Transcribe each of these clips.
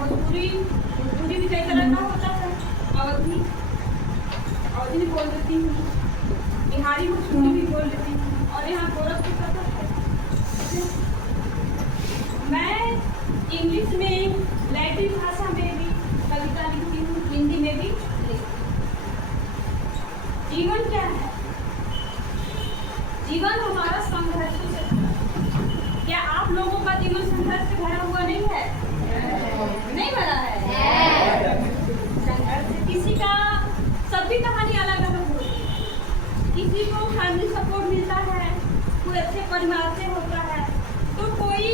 भोजपुरी भोजपुरी भी कई तरह का होता है। अवधी अवधी भी बोल देती हूँ, बिहारी भोजपुरी भी बोल देती हूँ, और यहाँ गोरखपुर का तो है। मैं इंग्लिश में, लैटिन भाषा में भी कविता लिखती हूँ, हिंदी में भी लिखती हूँ। जीवन क्या है? जीवन हमारा संघर्ष से भरा है। क्या आप लोगों का जीवन संघर्ष से भरा हुआ नहीं है? नहीं भरा है? संघर्ष किसी का, सबकी कहानी अलग अलग होती है। किसी को फैमिली सपोर्ट मिलता है, कोई अच्छे परिवार से होता है, तो कोई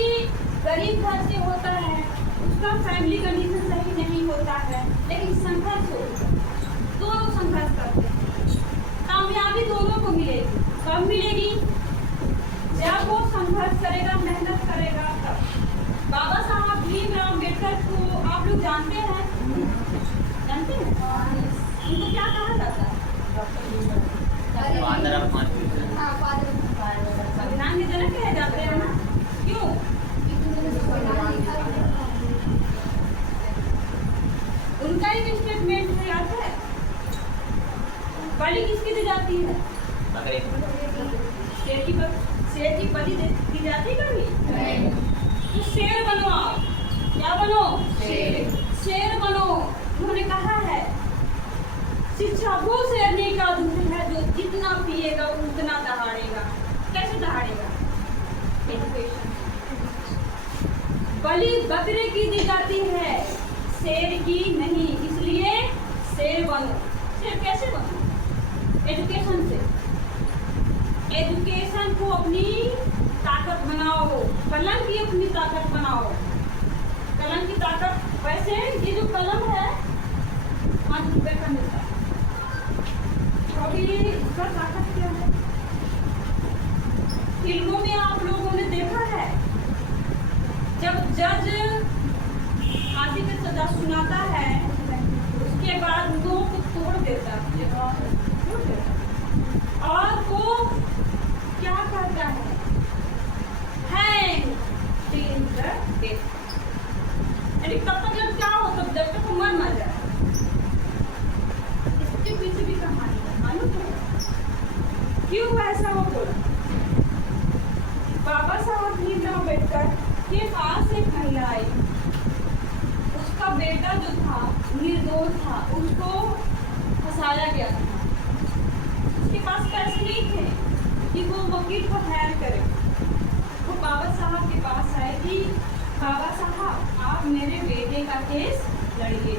गरीब घर से होता है, उसका फैमिली कंडीशन सही नहीं होता है, लेकिन संघर्ष होता है। दोनों संघर्ष करते हैं, कामयाबी दोनों को मिलेगी। कब मिलेगी? जब वो संघर्ष करेगा, मेहनत करेगा तब। बाबा साहब भीमराव अम्बेडकर को आप लोग जानते हैं? जानते हैं? उनको क्या कहा जाता है? संविधान के जनक कहे जाते हैं ना? क्यों? उनका एक स्टेटमेंट है, याद है? बलि किसकी दी जाती है? शेर की बलि दी जाती कभी? तो शेर बनो आप। क्या बनो? शेर बनो। उन्होंने कहा है, शिक्षा वो शेरनी का दूध है जो जितना पिएगा उतना दहाड़ेगा। कैसे दहाड़ेगा? एजुकेशन। बलि बकरे की दी जाती है, शेर की नहीं, इसलिए शेर बनो। शेर कैसे बनो? एजुकेशन से। एजुकेशन को अपनी ताकत बनाओ, कलम की अपनी ताकत बनाओ। कलम की ताकत, वैसे ये जो कलम है 5 रुपए का मिलता है, अभी इसका ताकत क्या है? फिल्मों में आप लोगों ने देखा है, जब जज फांसी की सजा सुनाता है, उसके बाद लोगों को तोड़ देता है और वो क्या करता है? Hang till the death. यानी तब तक जब क्या हो, तब जब तक वो मर ना जाए। इसके पीछे भी कहानी है, मालूम है क्यों ऐसा वो बोला? बाबा साहब भीमराव अम्बेडकर के पास एक महिला आई, उसका बेटा जो था निर्दोष था, उसको फंसाया गया था। उसके पास पैसे नहीं थे कि वो वकील को हायर करे। वो बाबा साहब के पास आए कि बाबा साहब आप मेरे बेटे का केस लड़िए।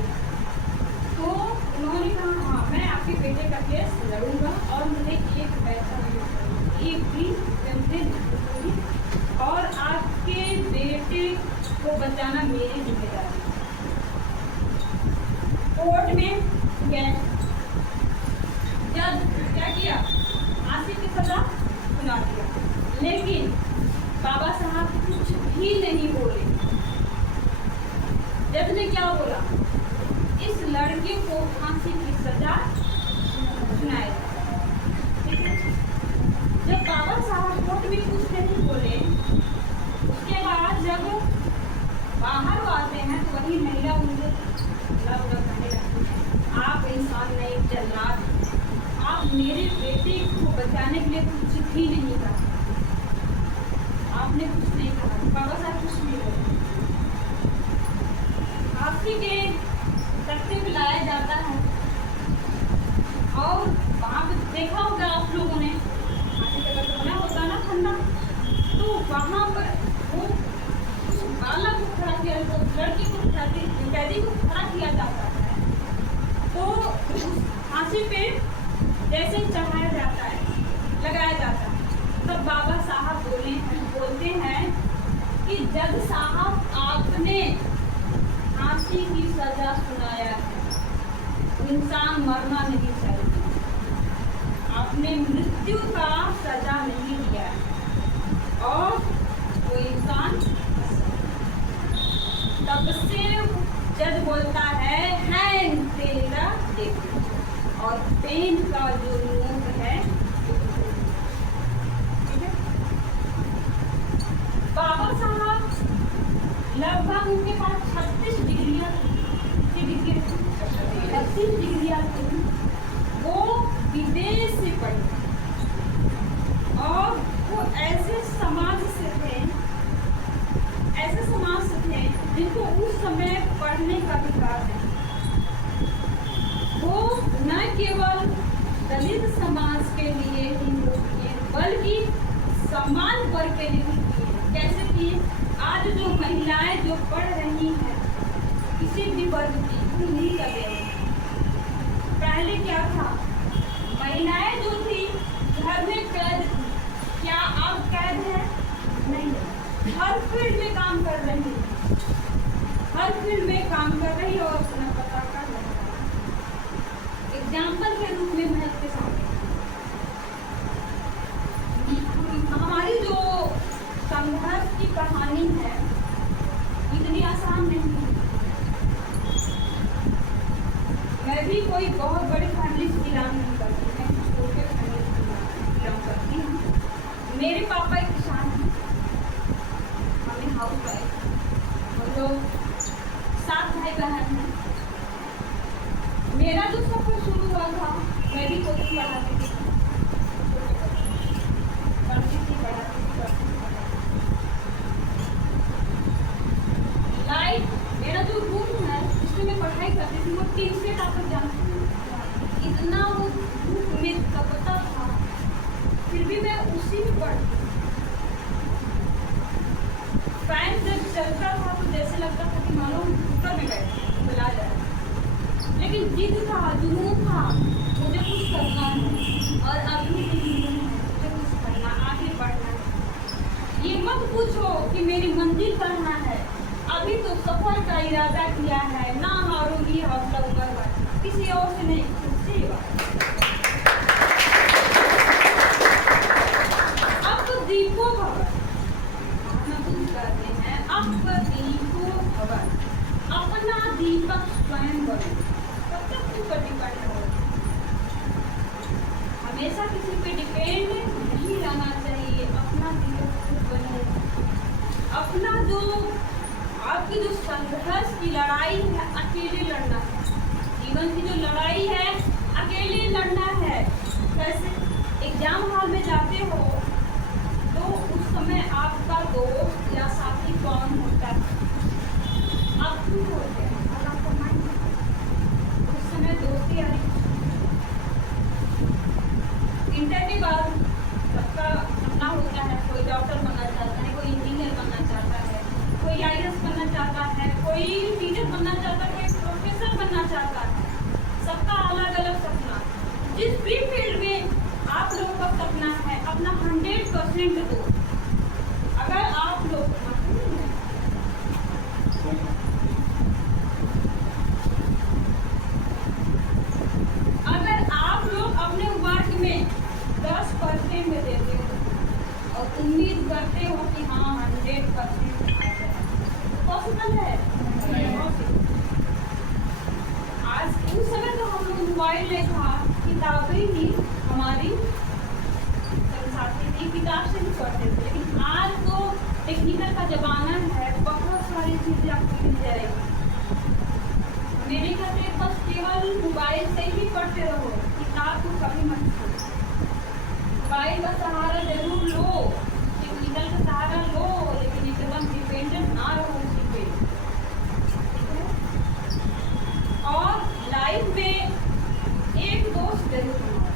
तो उन्होंने कहा हाँ मैं आपके बेटे का केस लड़ूंगा और मुझे एक पैसा एक भी पेंशन दूंगी और आपके बेटे को बचाना मेरी जिम्मेदारी। कोर्ट में गए, जज क्या किया? फांसी की सजा सुना दिया, लेकिन बाबा साहब कुछ भी नहीं बोले। जज ने क्या बोला? इस लड़के को फांसी की सजा सुनाए। ठीक है, जब बाबा साहब कोर्ट में कुछ नहीं बोले, उसके बाद जब बाहर आते हैं तो वही महिला उनसे कहने लगती है, आप इंसान नहीं, जल्लाद। आप मेरे बेटे को बचाने के लिए कुछ भी नहीं कहा, आपने कुछ नहीं कहा। बाबा साहब कुछ नहीं बोले। फांसी के तख्ते पे लाया जाता है और वहाँ पे देखा होगा आप लोगों ने, फांसी का तख्ता बना होता ना ठंडा, तो वहाँ पर वो उस बालक को खड़ा किया, लड़की को कैदी को खड़ा किया जाता है। तो फांसी पे जैसे चढ़ाया जाता है, लगाया जाता है, तब बाबा साहब बोलते हैं कि जज साहब आपने फांसी की सजा सुनाया है, इंसान मरना नहीं चाहिए, आपने मृत्यु का सजा नहीं दिया और वो इंसान। तब से जज बोलता है हैंग टिल द डेथ, और पेन का जो नोक है, ठीक है। बाबा साहब लगभग उनके पास 36 डिग्रियां ऐसी डिग्रियां थी वो विदेश से पढ़ी और वो ऐसे समाज से थे जिनको उस समय पढ़ने का अधिकार है। वो न केवल दलित समाज के लिए ही किए बल्कि समान वर्ग के लिए किए। कैसे किए? आज जो महिलाएं जो पढ़ रही हैं किसी भी वर्ग की नहीं कर रही। पहले क्या था? महिलाएं जो थी घर में कैद थी। क्या अब कैद है? नहीं। हर फील्ड में काम कर रही है, हर फील्ड में काम कर रही और अपना पता कर रही है। एग्जाम्पल के रूप में मैं आपके सामने हमारी जो संघर्ष की कहानी है इतनी आसान नहीं है। मैं भी कोई बहुत बड़ी फैमिली से बिलोंग नहीं करती, मैं छोटे फैमिली से बिलोंग करती हूँ। मेरे पापा एक किसान हैं, मम्मी हाउस वाइफ, हम लोग 7 भाई बहन हैं। मेरा जो सफर शुरू हुआ था, मैं भी कोचिंग पढ़ाती थी, लाइफ मेरा जो रूम है जिसमें मैं पढ़ाई करती थी वो 3 से आप जानती हूँ। इतना वो धूप में तपता था, फिर भी मैं उसी में पढ़ती। फैन जब चलता था तो जैसे लगता था कि मानो ऊपर में बैठे बुला जाए। लेकिन जिद था, जुनून था, मुझे कुछ करना है और अभी भी जुनून है, मुझे कुछ करना, आगे बढ़ना है। ये मत पूछो कि मेरी मंजिल करना है, अभी तो सफर का इरादा किया है, ना हारूंगी हौसला ऊपर किसी और से नहीं, खुद से ही बात। अब दीपो भवन करते हैं, अब दीपो भवन, अपना दीपक स्वयं बनो। कब तक तुम पर डिपेंड हो? हमेशा किसी पे डिपेंड नहीं रहना चाहिए। अपना दीपक खुद बनो। अपना जो आपकी जो संघर्ष की लड़ाई है अकेले लड़ना है। जीवन की जो लड़ाई है अकेले लड़ना है। कैसे? एग्जाम हॉल में जाते हो तो उस समय आपका दोस्त या साथी कौन होता है? आप खुद होते हैं और आपका माइंड उस समय दोस्ती यारी। इंटर के बाद सबका सपना होता है, कोई डॉक्टर बनना चाहता है, कोई इंजीनियर बनना चाहता है, कोई IAS बनना चाहता है, कोई टीचर बनना चाहता है, कोई प्रोफेसर बनना चाहता है। सबका अलग अलग सपना। जिस भी फील्ड में आप लोगों का सपना है अपना 100% दो। अगर आप लोग अपने वर्क में 10% देते हो और उम्मीद करते हो कि हाँ 100% पॉसिबल है? आज उस समय तो हम लोग मोबाइल में था, किताबें ही हमारी संसाथी थी, किताब से ही पढ़ते थे। लेकिन आज तो टेक्निकल का जमाना है, बहुत सारी चीजें आपको मिल जाएगी। मेरे कहते बस केवल मोबाइल से ही पढ़ते रहो, किताब को कभी मत छोड़ो। मोबाइल का सहारा जरूर लो, टेक्निकल का सहारा लो, लेकिन एकदम डिपेंडेंट ना रहो उसी पे। और लाइफ में एक दोस्त जरूर बनाओ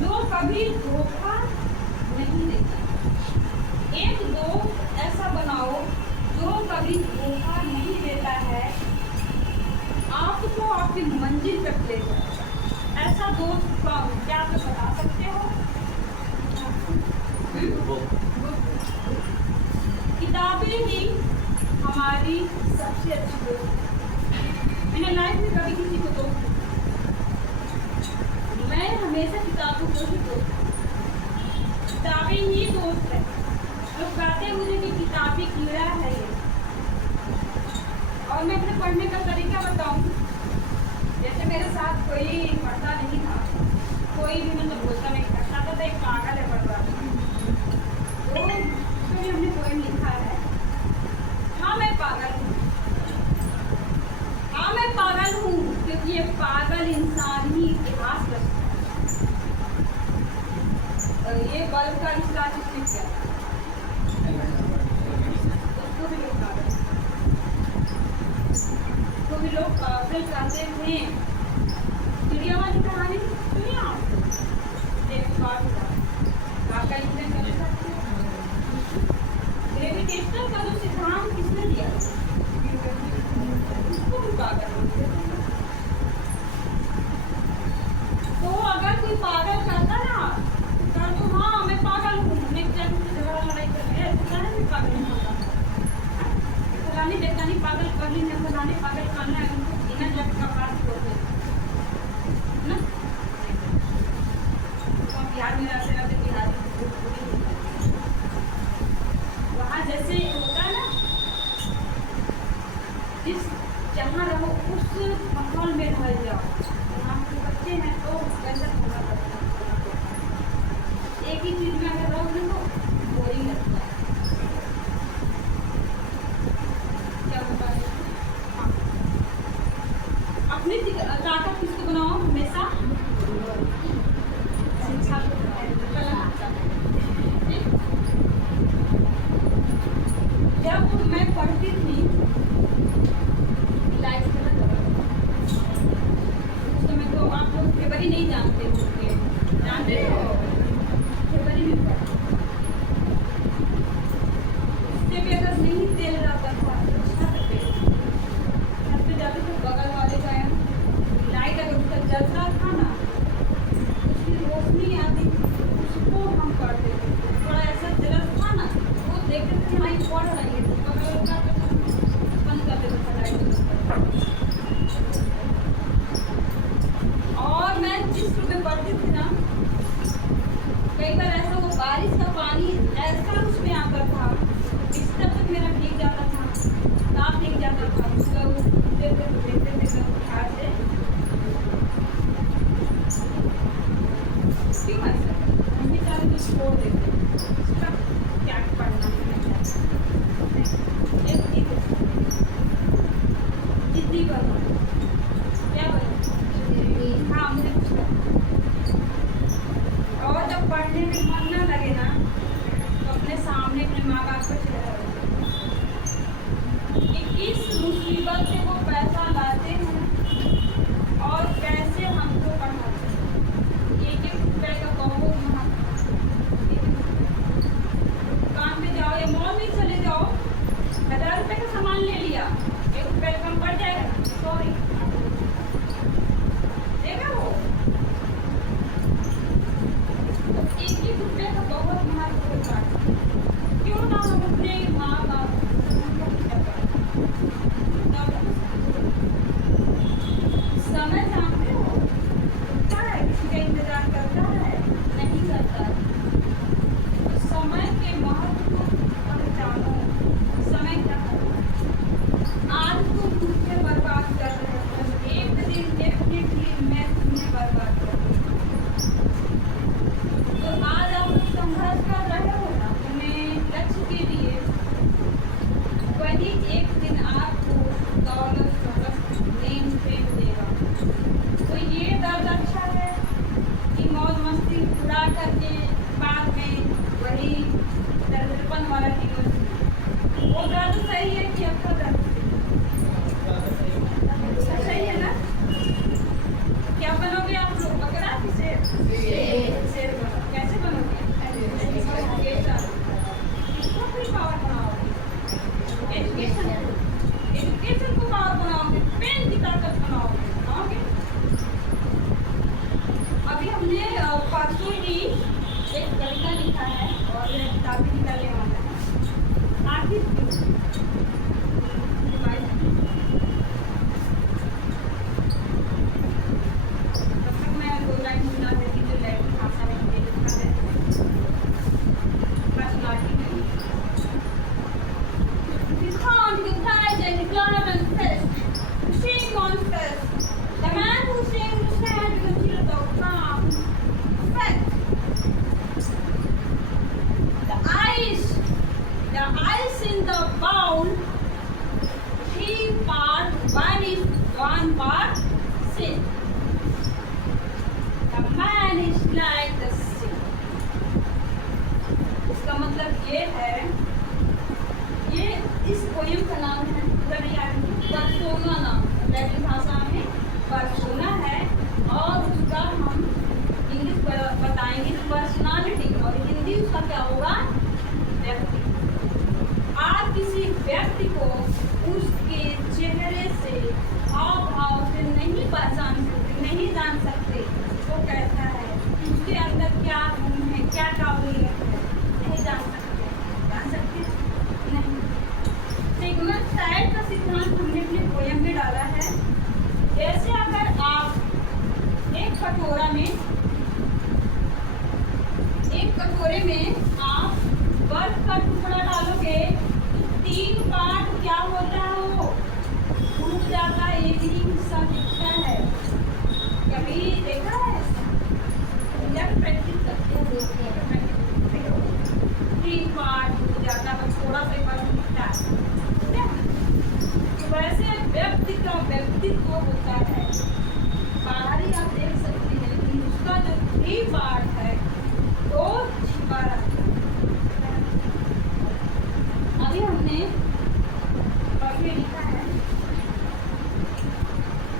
जो कभी धोखा नहीं देता। एक दोस्त ऐसा बनाओ जो कभी धोखा नहीं देता है, आपको आपकी मंजिल तक ले जाएगा। ऐसा दोस्त कौन? क्या आप बता सकते हो? किताबें ही हमारी सबसे अच्छी दोस्त। मैंने लाइफ में कभी किसी को दोस्त, मैं हमेशा किताबों को ही दोस्त। किताबें ही दोस्त है। लोग कहते हैं मुझे कि किताबी कीड़ा है ये। और मैं अपने पढ़ने का तरीका बताऊं, जैसे मेरे साथ कोई पढ़ता नहीं था, कोई भी मतलब बोलता नहीं था, कहता था एक पागल है पढ़ रहा। तो उसमें हमने पोएम लिखा है, हाँ मैं पागल हूँ, हाँ मैं पागल हूँ, क्योंकि ये पागल पागल कहते थे। चिड़िया वाली कहानी सुनिए आप। एक बात काका इतने कर सकते हैं। ग्रेविटेशनल का जो सिद्धांत किसने दिया? उसको भी पागल बोलते हैं। तो अगर कोई पागल करता ना तो हाँ मैं पागल हूँ, मैं क्या झगड़ा लड़ाई कर रही है, मैं पागल नहीं होता। फलानी बेचानी पागल कर ली ना, फलानी पागल करना है उनको बिना जब का पास होते ना। तो बिहार में रहते रहते बिहारी वहाँ जैसे होता है ना, जिस जहाँ रहो उस माहौल में रह जाओ। वहाँ के बच्चे हैं तो वैसा होना पड़ता है। एक ही चीज में अगर रहोगे तो बोरिंग लगता है। क्या होता है? हाँ। अपनी ताकत किसको बनाओ हमेशा? शिक्षा को जब मैं पढ़ती थी लाइफ में तो आप लोग फेबरी नहीं जानते होंगे, जानते हो? फेबरी में पढ़ते उससे भी अगर नहीं तेल रहता था तो छत पे जाते थे बगल वाले का लाइट अगर उसका जलता था ना, उसकी रोशनी आती उसको हम पढ़ते थे। थोड़ा ऐसा जलत था ना वो देखते थे हाँ ये पढ़ रही है, बगल का बंद कर देते थे लाइट। और मैं जिस स्कूल में पढ़ती थी ना, कई बार ऐसा वो बारिश का पानी ऐसा उसमें आता था, बिस्तर तक मेरा भीग जाता था, दांत भीग जाता था। उसका देखते उठा से क्यों ऐसा हम भी चाहे तो छोड़ देते उसका क्या पढ़ना है। जिद्दी बनो, क्या बनो? हाँ मुझे और जब पढ़ने में मन ना लगे ना तो अपने सामने अपने माँ बाप को चले जाओ कि किस मुसीबत से वो पैसा लाते हैं और कैसे हमको पढ़ाते हैं। एक एक रुपये का बहुत महत्व। दुकान पे जाओ या मॉल में चले जाओ, 1000 रुपये का सामान ले लिया, 1 रुपये कम पड़ जाएगा, सॉरी देगा वो। एक एक रुपये का बहुत महत्व होता है। क्यों ना हम अपने माँ बाप समय जानते हो क्या है? किसी का इंतजार करता है? नहीं करता है। तो समय के महत्व को पहचानो। समय क्या है? आज तुम मुझे बर्बाद कर रहे हो, एक दिन डेफिनेटली मैं तुम्हें बर्बाद करूँगी। तो आज आप लोग संघर्ष कर रहे हो ना अपने लक्ष्य के लिए, वही एक दिन आपको दौलत नेम फेम देगा। तो ये दर्द अच्छा है कि मौज मस्ती उड़ा करके बाद में वही दर्दपन वाला जीवन, वो दर्द सही है कि आपका दर्द सही है ना? क्या बनोगे आप लोग? बकरा कि शेर बनो। कैसे बनोगे? किसको फ्री पावर बनाओगे? एजुकेशन को पावर बनाओगे, पेन की ताकत बनाओगे। अभी हमने परसों ही एक कविता लिखा है और किताब भी निकालने वाला है। आखिर मैं 2 लाइन सुना देती जो लैटिन भाषा में हिंदी लिखा है। मैं सुनाती हूँ। His hand declared and declared and fist, pushing on fist. The man who seemed to stand with a shield of calm, fact. The ice in the bowl, 3 part, 1 is 1 part sin. The man is like the sea. इसका मतलब ये है, ये इस poem का नाम है, persona नाम लैटिन भाषा में पर्सोना है, और उसका हम इंग्लिश बताएंगे पर्सनालिटी, और हिंदी उसका क्या होगा? व्यक्ति। आप किसी व्यक्ति को उसके चेहरे से, हाव भाव से नहीं पहचान सकते, नहीं जान सकते वो कैसा है, उसके अंदर क्या गुण है, क्या काबिलियत है, नहीं जान सकते। जान सकते नहीं। सिगमंड फ्रायड का सिद्धांत हमने अपने पोयम में डाला है। जैसे अगर आप एक कटोरे में आप बर्फ का टुकड़ा डालोगे तो 3 पार्ट क्या होता है? वो टूट जाता है, एक ही हिस्सा दिखता है। कभी देखा है? जब प्रैक्टिस करते हैं 3 पार्ट टूट जाता है, थोड़ा सा बर्फ दिखता है। तो वैसे व्यक्ति का व्यक्तित्व होता है, बाहरी आप देख सकते हैं, लेकिन उसका जो 3 पार्ट है वो छिपा रहता है। अभी हमने लिखा है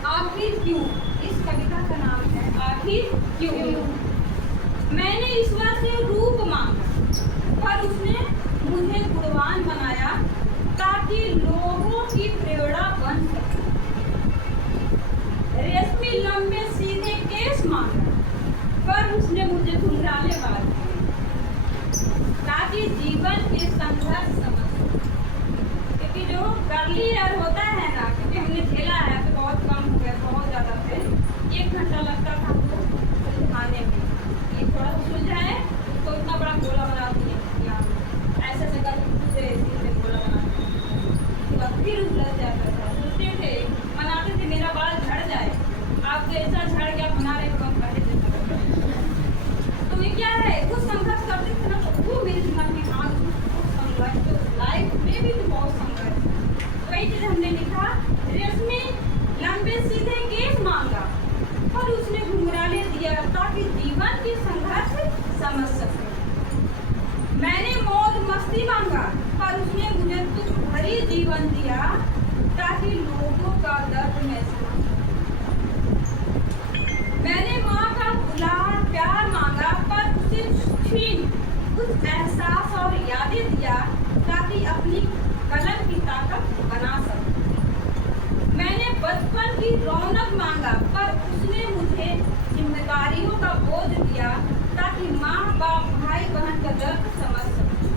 आखिर क्यों। इस कविता का नाम है आखिर क्यों। मैंने ईश्वर से रूप मांगा, पर उसने मुझे गुणवान बनाया ताकि लोगों की प्रेरणा बन सके। रेशमी लंबे सीधे केस मांगा, पर उसने मुझे घुंघराले बाल दिए ताकि जीवन के संघर्ष समझ सके। क्योंकि जो कर्ली हेयर होता है ना, क्योंकि हमने झेला है तो बहुत कम हो गया, बहुत ज़्यादा थे। 1 घंटा लगता था हमको सुलझाने में। ये थोड़ा सा सुलझा है तो इतना बड़ा गोला बना दिए, ऐसे से कर गोला बना दिया, फिर उलझ जाता था। सोचते थे, मनाते थे मेरा बाल झड़ जाए, आप तो ऐसा झड़ गया बना रहे कम कर देते। तो ये क्या है, कुछ संघर्ष करते थे ना, तो वो मेरे दिमाग में आ संघर्ष, तो लाइफ में भी तो बहुत संघर्ष। वही चीज हमने लिखा, रेशमी लंबे सीधे केस मांगा, पर उसने घुंघराले दिया ताकि जीवन की संघर्ष समझ सके। मैंने मौज मस्ती मांगा, पर उसने मुझे दुख भरी जीवन दिया ताकि लोगों का दर्द मैं समझ सकूं। मैंने माँ का दुलार प्यार मांगा, पर उसे छीन कुछ एहसास और यादें दिया ताकि अपनी कलम की ताकत बना सकूं। मैंने बचपन की रौनक मांगा, पर उसने मुझे जिम्मेदारियों का बोझ दिया ताकि माँ बाप भाई बहन का दर्द समझ सकूं।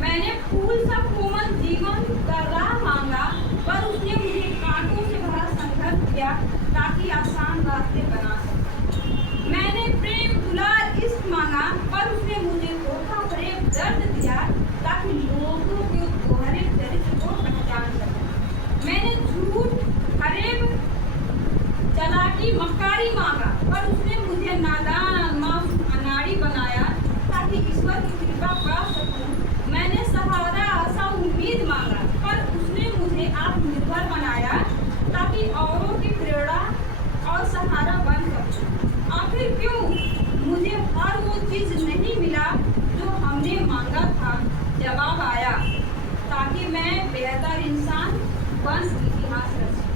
मैंने फूल सा कोमल जीवन का राह मांगा, पर उसने मुझे कांटों से भरा संघर्ष दिया ताकि आसान रास्ते बना सकूं। मैंने प्रेम दुलार इश्क मांगा, पर उसने मुझे धोखा भरे दर्द दिया ताकि लोगों के दोहरे चरित्र को पहचान सकूं। मैंने झूठ फरेब चालाकी मक्कारी मांगा, पर उसने मुझे नादान मासूम अनाड़ी बनाया ताकि ईश्वर की कृपा पा सकूं। मैंने सहारा आशा उम्मीद मांगा, पर उसने मुझे आत्मनिर्भर बनाया ताकि औरों की प्रेरणा और सहारा बन सकूं। आखिर क्यों मुझे हर वो चीज नहीं मिला जो हमने मांगा था? जवाब आया ताकि मैं बेहतर इंसान बन इतिहास रचूं।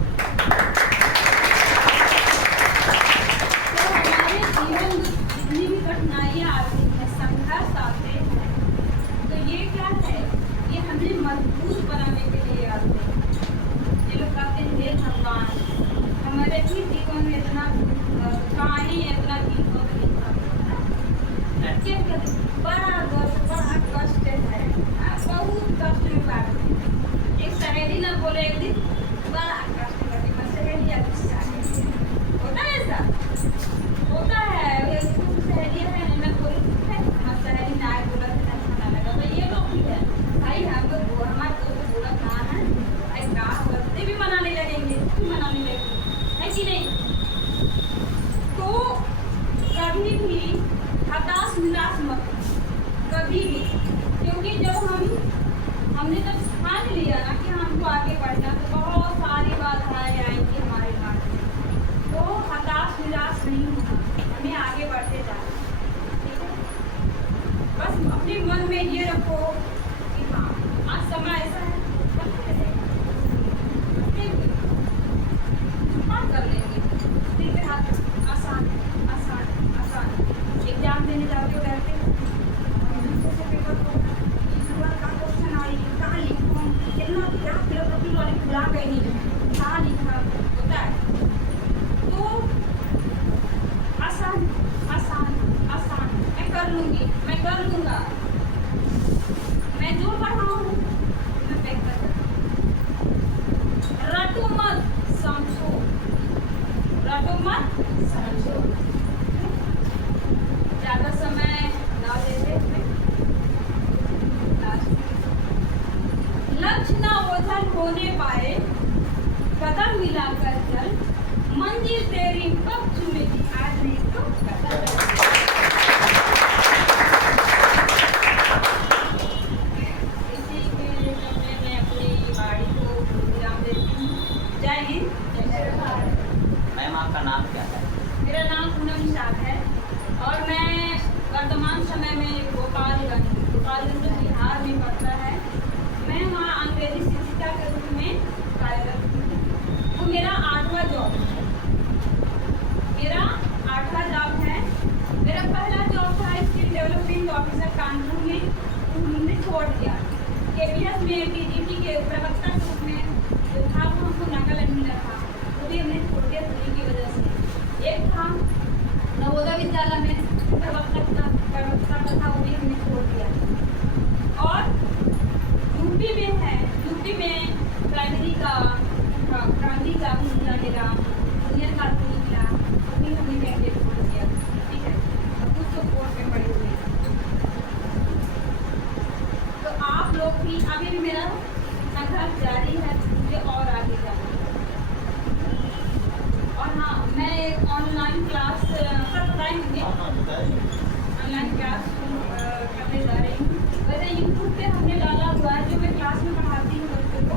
तो हमारे जीवन में जितनी भी कठिनाइयाँ आती हैं, संघर्ष आते हैं, तो ये क्या है, ये हमें मजबूत बनाने के लिए आते हैं। ये लोग कहते हैं हे भगवान, हमारे भी जीवन में इतना कहानी इतना बड़ा दर्द, बड़ा कष्ट है, बहुत कष्ट में बात। एक सहेली ना बोले एक दिन बड़ा कष्ट करती, मैं सहेली होता है, ऐसा होता है। सहेलियाँ है, मैं बोली सहेली ना बोला था, अच्छा ना लगा। तो ये लोग भी है भाई, हम लोग हमारे दोस्त बोला कहाँ है भाई, कहाँ होते भी मनाने लगेंगे, भी मनाने लगेंगे, है कि नहीं? तो कभी भी हताश निराश मत, कभी भी, क्योंकि जब हमने जब ठान लिया ना कि हमको आगे बढ़ना, तो बहुत सारी बाधाएं आएंगी हमारे मार्ग में। तो हताश निराश नहीं होना, हमें आगे बढ़ते जाना, ठीक है? बस अपने मन में ये रखो कि हाँ, आज समय ऐसा है, लिखा होता है तो आसान आसान आसान मैं कर लूंगी, मैं कर लूंगा, मैं जो पढ़ा हूँ मैं बेहतर रटो मत समझो, रटो मत समझो, ज्यादा समय ना देते लक्ष्य ना ओझल होने पाए, कदम मिलाकर चल, मंजिल तेरी कब चुमेगी आज नहीं तो कल। इसी के चलते मैं अपनी बाड़ी को विराम देती हूँ। जय हिंद, जय भारत। मैम आपका नाम क्या है? मेरा नाम पूनम शाह है और मैं वर्तमान समय में गोपालगंज बिहार में पढ़ता है। मैं वहाँ अंग्रेजी शिक्षिका के रूप में कार्यरत हूँ। वो मेरा 8वां जॉब है। मेरा 8वां जॉब है। मेरा पहला जॉब था स्किल डेवलपमेंट ऑफिसर कानपुर में, उन्होंने छोड़ दिया। KPS में TGT के प्रवक्ता के रूप में जो था वो हमको नकल मिला था, वो भी हमने छोड़ दिया दूरी की वजह से। एक था नवोदय विद्यालय में प्रवक्ता का था, वो भी हमने छोड़ दिया। और यूपी में है, यूपी में प्राइमरी का क्रांति का मिला, मेरा जूनियर का मिला, वो भी हमने कैंडिडेट छोड़ दिया। ठीक है, कुछ तो कोर्ट में पड़े हुए हैं। तो आप लोग भी अभी भी मेरा संघर्ष जारी है, मुझे और आगे जाना है। और हाँ, मैं एक ऑनलाइन क्लास सब बताएंगे, ऑनलाइन क्लास करने जा रही हूँ। वैसे यूट्यूब पे हमने डाला हुआ है, जो मैं क्लास में पढ़ाती हूँ बच्चों को,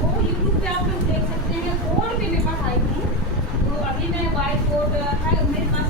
वो यूट्यूब पे आप लोग देख सकते हैं। बोर्ड पे मैं पढ़ाई हूँ, तो अभी मैं व्हाइट बोर्ड है मेरे पास